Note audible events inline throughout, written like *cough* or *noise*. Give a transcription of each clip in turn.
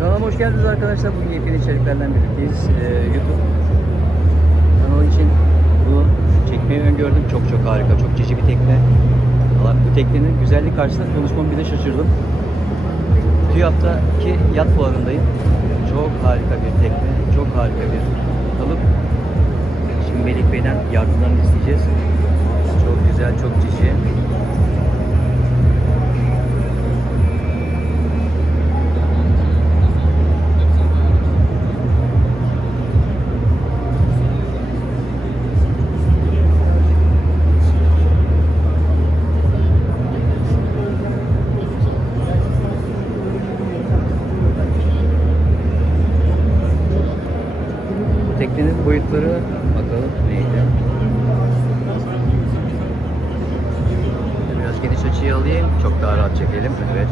Kanalıma hoş geldiniz arkadaşlar. Bugün yepyeni içeriklerden birlikteyiz. Ee, YouTube kanalı için bunu çekmeyi öngördüm. Çok çok harika, çok cici bir tekne. Valla bu teknenin güzelliği karşısında konuşmamı bile şaşırdım. TÜYAP'taki yat fuarındayım. Çok harika bir tekne, çok harika bir kalıp. Şimdi Melik Bey'den yardımlarını isteyeceğiz. Çok güzel, çok cici. Boyutları bakalım neydi? Biraz geniş açıyı alayım. Çok daha rahat çekelim. Evet.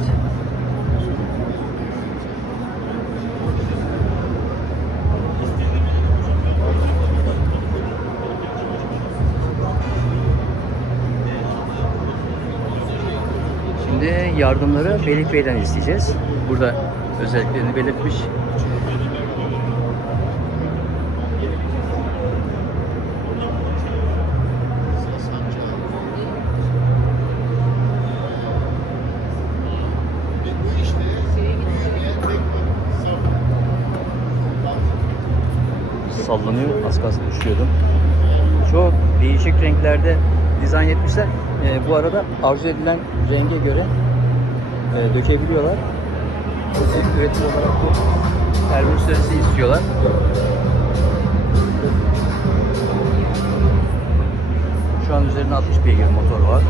Şimdi yardımları Melih Bey'den isteyeceğiz. Burada özelliklerini belirtmiş. Sallanıyor. Az kalsın düşüyordum. Çok değişik renklerde dizayn etmişler. Ee, bu arada arzu edilen renge göre e, dökebiliyorlar. Ee, üretim olarak bu termos süresi istiyorlar. Şu an üzerinde 60 beygir motor var.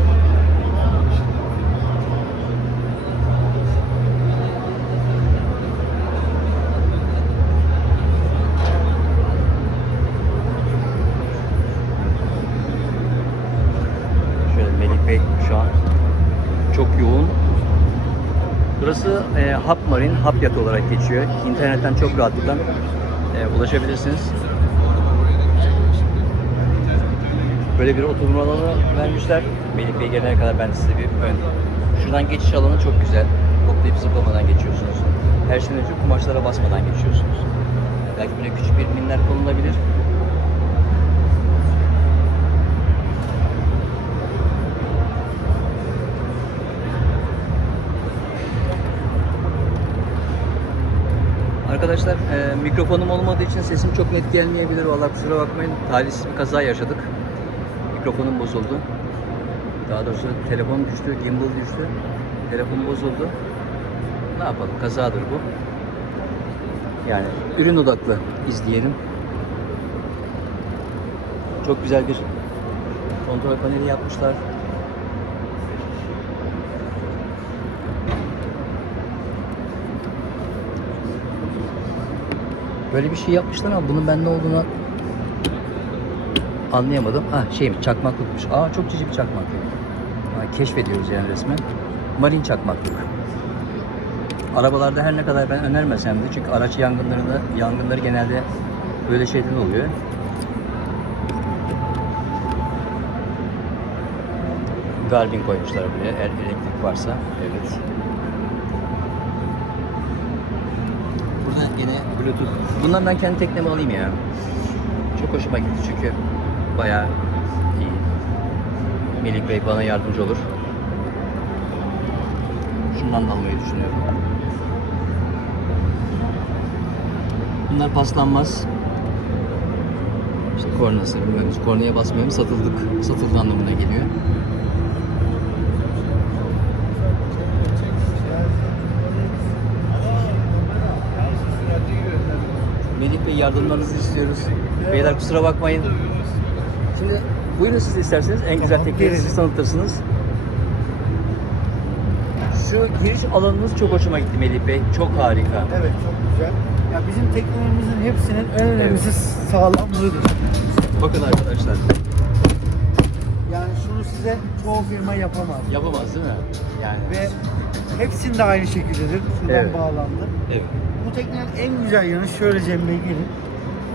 Şöyle Melih Bey şu an çok yoğun. Burası e, Hap Marine, Hap Yat olarak geçiyor. İnternetten çok rahatlıkla e, ulaşabilirsiniz. Böyle bir oturma alanı vermişler. Melih Bey gelene kadar ben size bir ön. Şuradan geçiş alanı çok güzel. Hoplayıp zıplamadan geçiyorsunuz. Her şeyden önce kumaşlara basmadan geçiyorsunuz. Belki böyle küçük bir minler konulabilir. Arkadaşlar e, mikrofonum olmadığı için sesim çok net gelmeyebilir. Vallahi kusura bakmayın. Talihsiz bir kaza yaşadık. Mikrofonum bozuldu. Daha doğrusu telefon düştü, gimbal düştü. Telefon bozuldu. Ne yapalım? Kazadır bu. Yani ürün odaklı izleyelim. Çok güzel bir kontrol paneli yapmışlar. Böyle bir şey yapmışlar ama bunun ben ne olduğunu anlayamadım. Ha şeymiş çakmaklıkmış. Aa çok cici bir çakmaklık. Ha, keşfediyoruz yani resmen. Marin çakmaklık. Arabalarda her ne kadar ben önermesem de çünkü araç yangınlarında yangınları genelde böyle şeyden oluyor. Garmin koymuşlar buraya eğer elektrik varsa. Evet. Bluetooth. Bundan ben kendi teknemi alayım ya. Çok hoşuma gitti çünkü bayağı iyi. Melih Bey bana yardımcı olur. Şundan da almayı düşünüyorum. Bunlar paslanmaz. İşte kornası bilmiyoruz. Kornaya basmıyorum satıldık. Satıldı anlamına geliyor. Melih Bey yardımlarınızı istiyoruz. Beyler kusura bakmayın. Şimdi buyurun siz isterseniz en güzel tekneyi siz tanıtırsınız. Şu giriş alanınız çok hoşuma gitti Melih Bey. Çok harika. Evet çok güzel. Ya bizim teknelerimizin hepsinin en önemlisi sağlamlığıdır. Bakın arkadaşlar. Yani şunu size çoğu firma yapamaz. Yapamaz değil mi? Yani. Ve hepsinde aynı şekildedir. Şuradan Evet. bağlandı. Evet. Bu teknenin en güzel yanı şöyle Cem Bey gelin.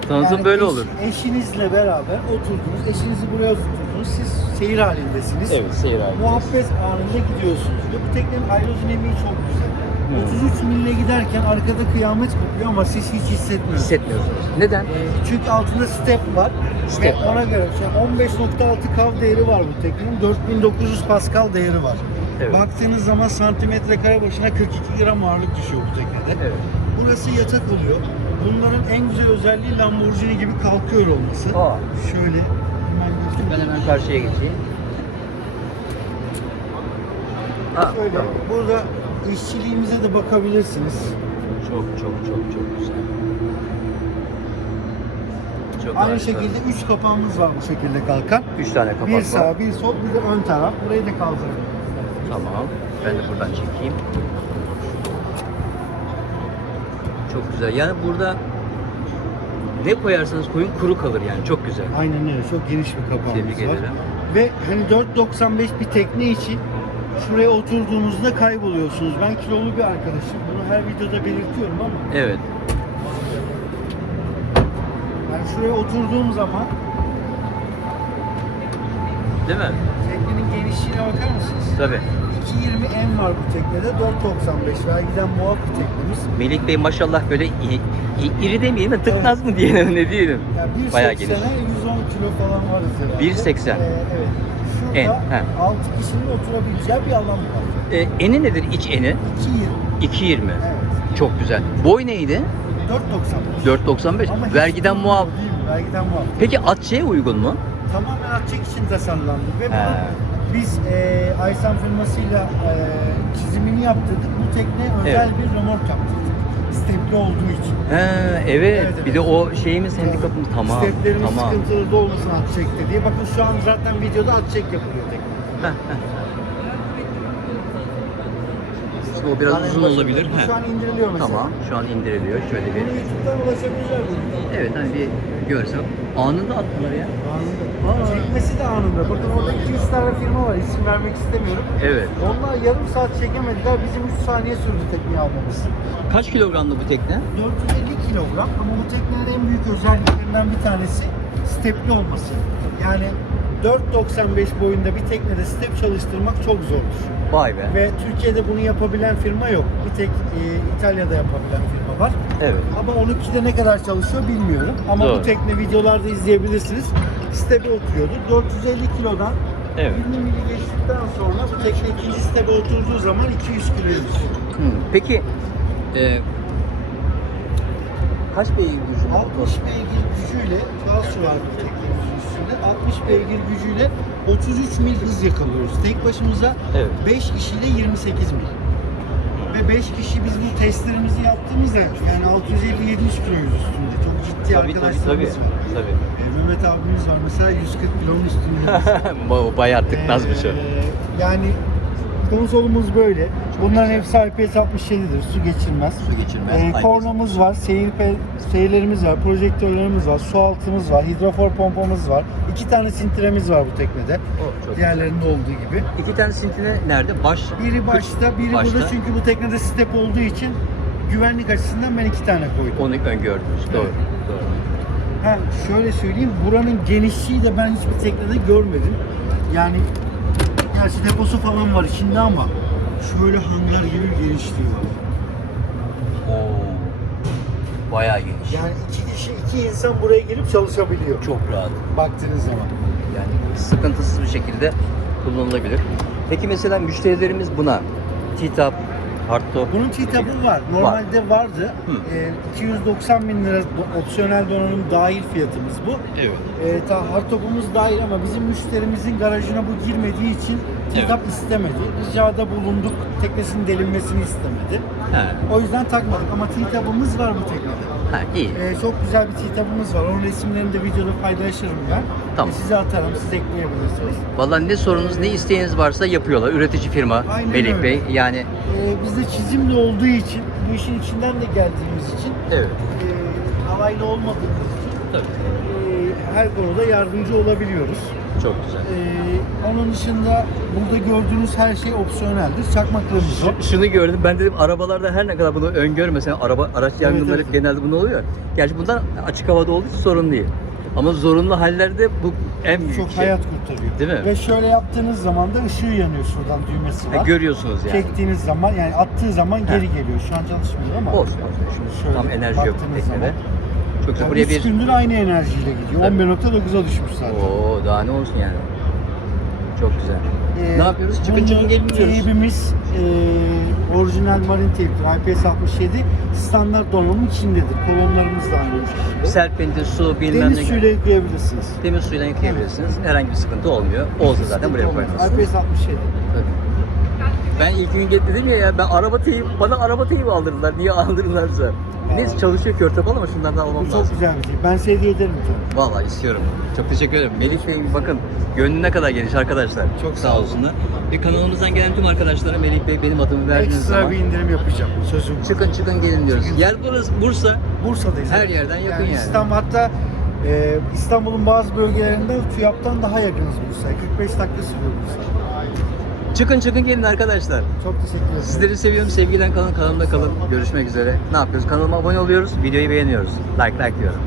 Tanıtım Yani böyle eş- olur. Eşinizle beraber oturdunuz, eşinizi buraya tuturdunuz. Siz seyir halindesiniz. Evet seyir halinde. Muhabbet anında gidiyorsunuz. Ve bu teknenin aerodinamiği çok güzel. Hmm. 33 mille giderken arkada kıyamet kopuyor ama siz hiç hissetmiyorsunuz. Hissetmiyorsunuz. Neden? Ee, çünkü altında step var Step ve ona göre yani 15.6 kav değeri var bu teknenin. 4900 Pascal değeri var. Evet. Baktığınız zaman santimetre kare başına 42 gram ağırlık düşüyor bu teknede. Evet. Burası yatak oluyor. Bunların en güzel özelliği Lamborghini gibi kalkıyor olması. Aa. Şöyle hemen Ben göstereyim. hemen karşıya geçeyim. Ha, Şöyle tamam. burada işçiliğimize de bakabilirsiniz. Çok çok çok çok güzel. Çok Aynı harika. şekilde 3 kapağımız var bu şekilde kalkan. üç tane kapak Bir var. sağ, bir sol, bir de ön taraf. Burayı da kaldıralım. Tamam. Ben de buradan çekeyim. Çok güzel. Yani burada ne koyarsanız koyun kuru kalır yani. Çok güzel. Aynen öyle. Çok geniş bir kapağımız Tebrik var. ederim. Ve hani 4.95 bir tekne için şuraya oturduğunuzda kayboluyorsunuz. Ben kilolu bir arkadaşım. Bunu her videoda belirtiyorum ama Evet. yani şuraya oturduğum zaman Değil mi? teknenin genişliğine bakar mısınız? Tabii. 2.20 M var bu teknede. 4.95 vergiden muaf bir teknemiz. Melik Bey maşallah böyle i- i- iri demeyeyim de tıknaz mı diyelim ne diyelim. Yani 1.80'e Bayağı geniş. 110 kilo falan varız herhalde. 1.80. Ee, evet. En, Şurada he. 6 kişinin oturabileceği bir alan var. E, eni nedir iç eni? 2.20. 2.20. Evet. Çok güzel. Boy neydi? 4.95. 4.95. Ama hiç Vergiden durmuyor muaf. Değil? Vergiden muaf. Peki atçıya uygun mu? Tamamen atacak için tasarlandı ve He. Biz e, Aysan firmasıyla e, çizimini yaptırdık. Bu tekne özel Evet. bir remork yaptırdık. Stepli olduğu için. He, evet. Evet, Bir de o şeyimiz handikapımız tamam. Steplerimiz Tamam. sıkıntılı da olmasın at çekti diye. Bakın şu an zaten videoda at çek yapılıyor tekne. O biraz Yani uzun başında. olabilir. Bu. Şu an indiriliyor mesela. Tamam. Şu an indiriliyor. Şöyle Bunu bir. YouTube'dan ulaşabilirler bunu. Evet hani bir görsem. Anında attılar ya. Anında. Çekmesi de anında. Bakın orada 200 tane firma var. İsim vermek istemiyorum. Evet. Onlar yarım saat çekemediler. Bizim 3 saniye sürdü tekneyi almamız. Kaç kilogramlı bu tekne? 450 kilogram ama bu teknenin en büyük özelliklerinden bir tanesi stepli olması. Yani 4.95 boyunda bir teknede step çalıştırmak çok zordur. Vay be. Ve Türkiye'de bunu yapabilen firma yok. Bir tek e, İtalya'da yapabilen firma var. Evet. Ama onunki de ne kadar çalışıyor bilmiyorum. Ama Doğru. bu tekne videolarda izleyebilirsiniz. Step'e oturuyordu. 450 kilodan Evet. 20 mili geçtikten sonra bu tekne ikinci step'e oturduğu zaman 200 kilo yüzüyor. Hmm. Peki e, kaç beygir gücü var? 60 beygir gücüyle gaz var bu teknemizin üstünde. 60 beygir gücüyle 33 mil hız yakalıyoruz. Tek başımıza Evet. 5 kişiyle 28 mil. Ve 5 kişi biz bu testlerimizi yaptığımızda yani 650-700 kiloyuz üstünde. Çok ciddi Tabii tabii arkadaşlarımız tabii. var. tabii. Ee, Mehmet abimiz var mesela 140 kilonun üstünde. *laughs* Ba- Bayağı tıknazmış o. Ee, Yani konsolumuz böyle. Bunların hepsi IPS67'dir. Su geçirmez. Su geçirmez. Ee, IPS. kornamız var, seyir seyirlerimiz var, projektörlerimiz var, su altımız var, hidrofor pompamız var. İki tane sintiremiz var bu teknede. O çok Diğerlerinde olduğu gibi. İki tane sintine nerede? Baş. Biri başta, biri Başta. burada çünkü bu teknede step olduğu için güvenlik açısından ben iki tane koydum. Onu öngördünüz. Doğru. Doğru. Ha, şöyle söyleyeyim, buranın genişliği de ben hiçbir teknede görmedim. Yani gerçi deposu falan var içinde ama şöyle hangar gibi bir genişliği var. Oo. Bayağı geniş. Yani iki kişi, iki insan buraya gelip çalışabiliyor. Çok rahat. Baktığınız zaman. Yani sıkıntısız bir şekilde kullanılabilir. Peki mesela müşterilerimiz buna T-Tap, Hardtop Bunun kitabı var. Normalde vardı. Hı. Ee, 290 bin lira do- opsiyonel donanım dahil fiyatımız bu. Evet. Ee, ta hardtopumuz dahil ama bizim müşterimizin garajına bu girmediği için kitap istemedi. Ricada bulunduk. Teknesinin delinmesini istemedi. Ha. O yüzden takmadık ama T-Tab'ımız var bu teknede. Ha iyi. Ee, çok güzel bir T-Tab'ımız var. Onun resimlerini de videoda paylaşırım ben. Tamam. Size atarım, siz ekleyebilirsiniz. Vallahi ne sorunuz ne isteğiniz varsa yapıyorlar. Üretici firma Aynen Melih öyle. Bey. Yani Ee, çizim de olduğu için, bu işin içinden de geldiğimiz için, evet. e, alaylı olmadığımız için Tabii. e, her konuda yardımcı olabiliyoruz. Çok güzel. Ee, onun dışında burada gördüğünüz her şey opsiyoneldir. Çakmaklarımız var. Şu- Şunu gördüm. Ben dedim arabalarda her ne kadar bunu öngörmesen araba araç yangınları evet. hep genelde bunu oluyor. Gerçi bunlar açık havada olduğu için sorun değil. Ama zorunlu hallerde bu en büyük Çok şey. hayat kurtarıyor. Değil mi? Ve şöyle yaptığınız zaman da ışığı yanıyor şuradan düğmesi Ha, var. görüyorsunuz yani. Çektiğiniz zaman yani attığı zaman Ha. geri geliyor. Şu an çalışmıyor ama. Olsun olsun. Şimdi Şöyle tam enerji yok baktığınız zaman. Güzel. Yani Buraya bir... gündür aynı enerjiyle gidiyor. Tabii. 11.9'a düşmüş zaten. Oo daha ne olsun yani. Çok güzel. Ee, ne yapıyoruz? Çıkın çıkın gelin diyoruz. Teybimiz e, orijinal marin teyptir. IPS 67 standart donanımın içindedir. Kolonlarımız da aynı şekilde. Serpinti, su, bilmem Deniz ne. suyuyla yıkayabilirsiniz. Temiz suyla yıkayabilirsiniz. Herhangi bir sıkıntı olmuyor. Olsa zaten buraya koyarsınız. IPS 67. Tabii. Ben ilk gün dedim ya ya ben araba teyip bana araba teyip aldırdılar. Niye aldırdılarsa. Neyse çalışıyor körtebal ama şunlardan almam Bu çok lazım. güzel bir şey. Ben hediye ederim tabii. Vallahi istiyorum. Çok teşekkür ederim. Melih Bey bakın gönlüne kadar geniş arkadaşlar. Çok sağ olsunlar. Ve kanalımızdan gelen tüm arkadaşlara Melih Bey benim adımı verdiğiniz Ekstra zaman bir indirim yapacağım. Sözüm. çıkın çıkın gelin diyoruz. Yer burası Bursa. Bursa'dayız. Her yerden yakın yani. İstanbul hatta e, İstanbul'un bazı bölgelerinde TÜYAP'tan daha yakınız Bursa'ya. 45 dakika sürüyor Bursa. Çıkın çıkın gelin arkadaşlar. Çok teşekkür ederim. Sizleri seviyorum. Sevgiyle kalın, kanalımda kalın. Görüşmek üzere. Ne yapıyoruz? Kanalıma abone oluyoruz. Videoyu beğeniyoruz. Like like diyorum.